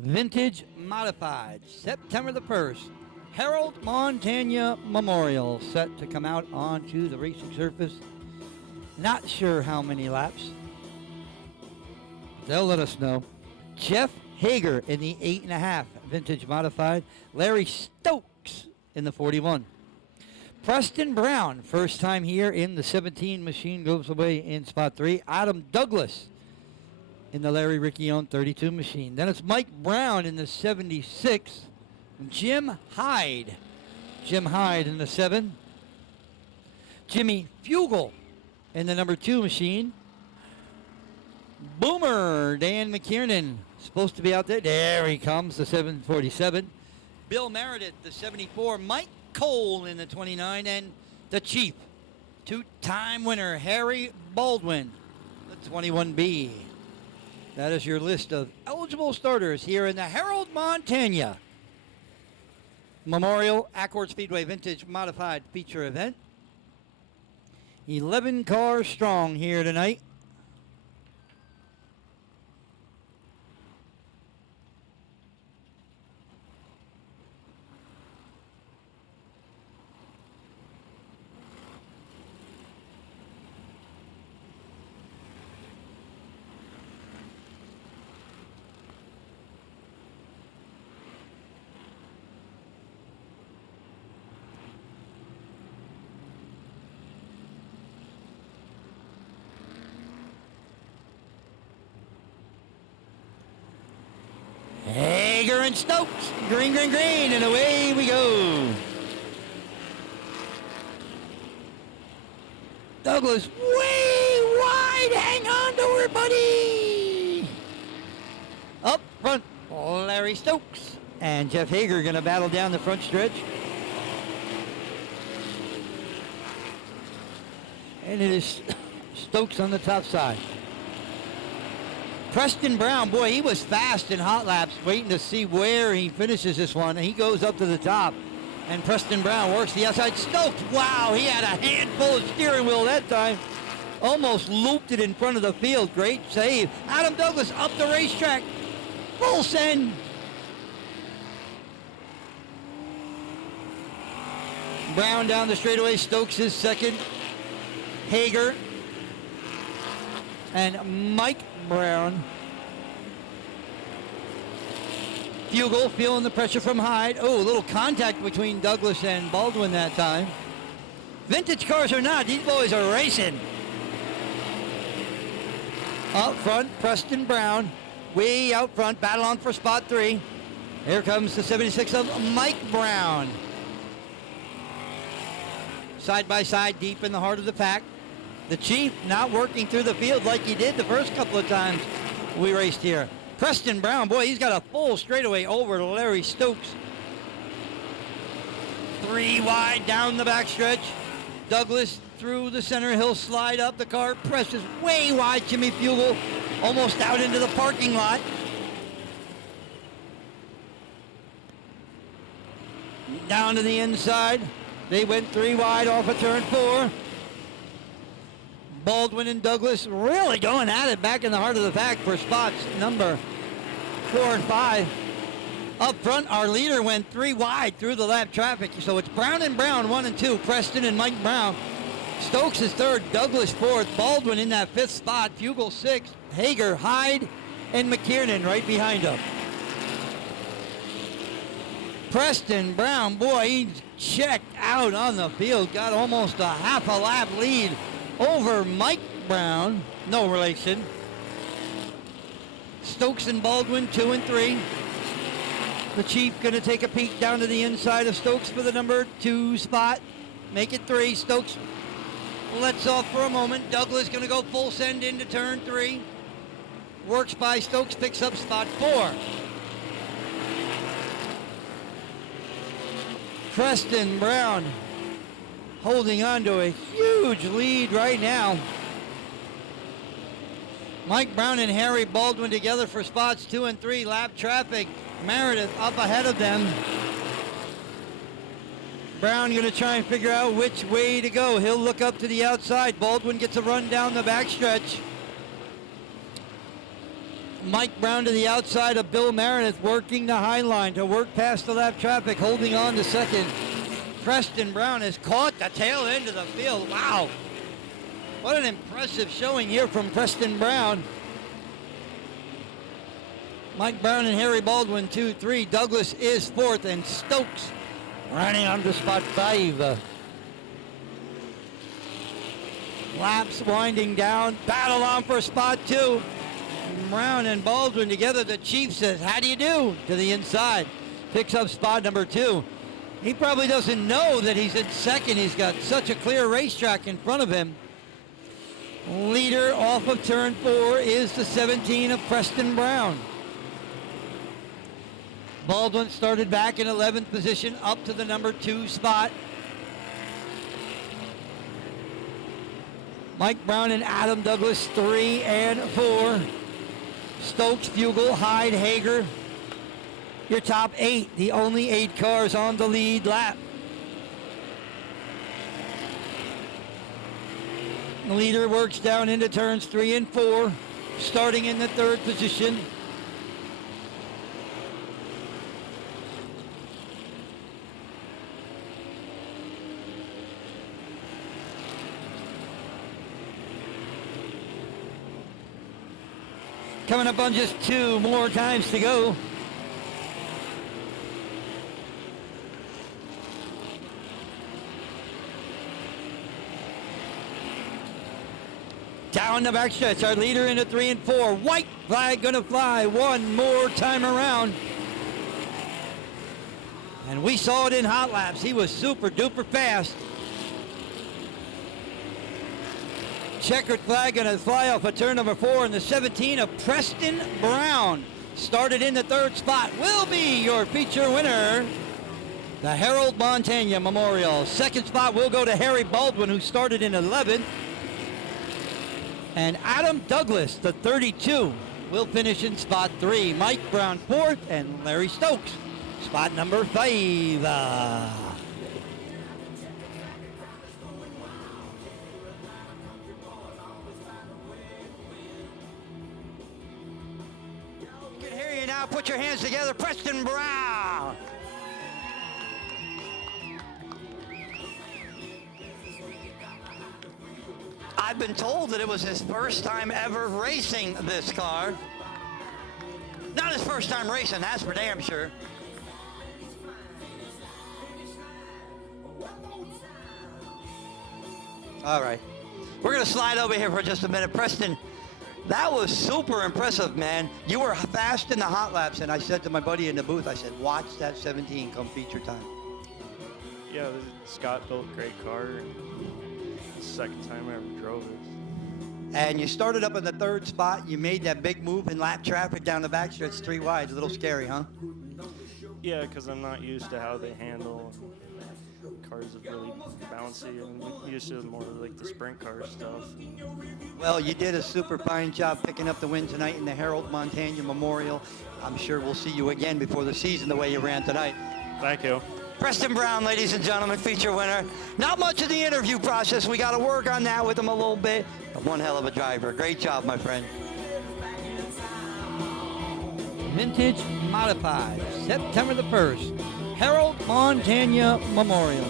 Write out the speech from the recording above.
Vintage Modified, September the 1st. Harold Montana Memorial set to come out onto the racing surface. Not sure how many laps. They'll let us know. Jeff Hager in the 8.5 Vintage Modified. Larry Stokes in the 41. Preston Brown, first time here in the 17 machine, goes away in spot 3. Adam Douglas in the Larry Riccione 32 machine. Then it's Mike Brown in the 76. Jim Hyde in the 7. Jimmy Fugel in the number 2 machine. Boomer Dan McKiernan, supposed to be out there. There he comes, the 747. Bill Meredith, the 74. Mike Cole in the 29. And the Chief, two-time winner, Harry Baldwin, the 21B. That is your list of eligible starters here in the Harold Montana Memorial Accord Speedway Vintage Modified Feature Event. 11 cars strong here tonight. Hager and Stokes, green, green, green, and away we go. Douglas way wide, hang on to her, buddy. Up front, Larry Stokes and Jeff Hager gonna battle down the front stretch. And it is Stokes on the top side. Preston Brown, boy, he was fast in hot laps, waiting to see where he finishes this one. He goes up to the top, and Preston Brown works the outside. Stokes, wow, he had a handful of steering wheel that time. Almost looped it in front of the field. Great save. Adam Douglas up the racetrack. Full send. Brown down the straightaway. Stokes is second. Hager and Mike Brown. Fugel feeling the pressure from Hyde. Oh, a little contact between Douglas and Baldwin that time. Vintage cars or not, these boys are racing. Up front, Preston Brown. Way out front, battle on for spot 3. Here comes the 76 of Mike Brown. Side by side, deep in the heart of the pack. The Chief not working through the field like he did the first couple of times we raced here. Preston Brown, boy, he's got a full straightaway over to Larry Stokes. 3 wide down the backstretch. Douglas through the center. He'll slide up. The car presses way wide. Jimmy Fugel almost out into the parking lot. Down to the inside. They went 3 wide off of turn 4. Baldwin and Douglas really going at it back in the heart of the pack for spots number 4 and 5. Up front, our leader went 3 wide through the lap traffic. So it's Brown and Brown, 1 and 2. Preston and Mike Brown. Stokes is 3rd, Douglas 4th. Baldwin in that 5th spot. Fugel 6th. Hager, Hyde, and McKiernan right behind him. Preston Brown, boy, he checked out on the field. Got almost a half a lap lead over Mike Brown, no relation. Stokes and Baldwin, 2 and 3. The Chief gonna take a peek down to the inside of Stokes for the number 2 spot. Make it 3. Stokes lets off for a moment. Douglas gonna go full send into turn 3. Works by Stokes, picks up spot 4. Preston Brown holding on to a huge lead right now. Mike Brown and Harry Baldwin together for spots 2 and 3. Lap traffic. Meredith up ahead of them. Brown going to try and figure out which way to go. He'll look up to the outside. Baldwin gets a run down the backstretch. Mike Brown to the outside of Bill Meredith, working the high line to work past the lap traffic, holding on to second. Preston Brown has caught the tail end of the field. Wow. What an impressive showing here from Preston Brown. Mike Brown and Harry Baldwin 2-3. Douglas is fourth, and Stokes running on to spot 5. Laps winding down. Battle on for spot 2. Brown and Baldwin together. The Chief says, how do you do? To the inside. Picks up spot number 2. He probably doesn't know that he's in second. He's got such a clear racetrack in front of him. Leader off of turn 4 is the 17 of Preston Brown. Baldwin started back in 11th position up to the number 2 spot. Mike Brown and Adam Douglas 3 and 4. Stokes, Fugel, Hyde, Hager. Your top 8, the only 8 cars on the lead lap. The leader works down into turns 3 and 4, starting in the 3rd position. Coming up on just 2 more times to go. Down the backstretch, our leader into 3 and 4. White flag gonna fly one more time around. And we saw it in hot laps. He was super duper fast. Checkered flag gonna fly off of turn number 4, and the 17 of Preston Brown started in the 3rd spot will be your feature winner, the Harold Montagna Memorial. 2nd spot will go to Harry Baldwin, who started in 11th. And Adam Douglas, the 32, will finish in spot 3. Mike Brown 4th, and Larry Stokes, spot number 5. Can hear you now. Put your hands together. Preston Brown. I've been told that it was his first time ever racing this car. Not his first time racing, that's for damn sure. All right. We're going to slide over here for just a minute. Preston, that was super impressive, man. You were fast in the hot laps, and I said to my buddy in the booth, I said, watch that 17 come feature time. Yeah, Scott built a great car. The second time I ever drove it. And you started up in the 3rd spot. You made that big move in lap traffic down the backstretch 3 wide. A little scary, huh? Yeah, because I'm not used to how they handle. Cars are really bouncy, and I'm used to more like the sprint car stuff. Well, you did a super fine job picking up the win tonight in the Harold Montagna Memorial. I'm sure we'll see you again before the season the way you ran tonight. Thank you. Preston Brown, ladies and gentlemen, feature winner. Not much of the interview process. We got to work on that with him a little bit. But one hell of a driver. Great job, my friend. Vintage Modified, September the 1st. Harold Montagna Memorial.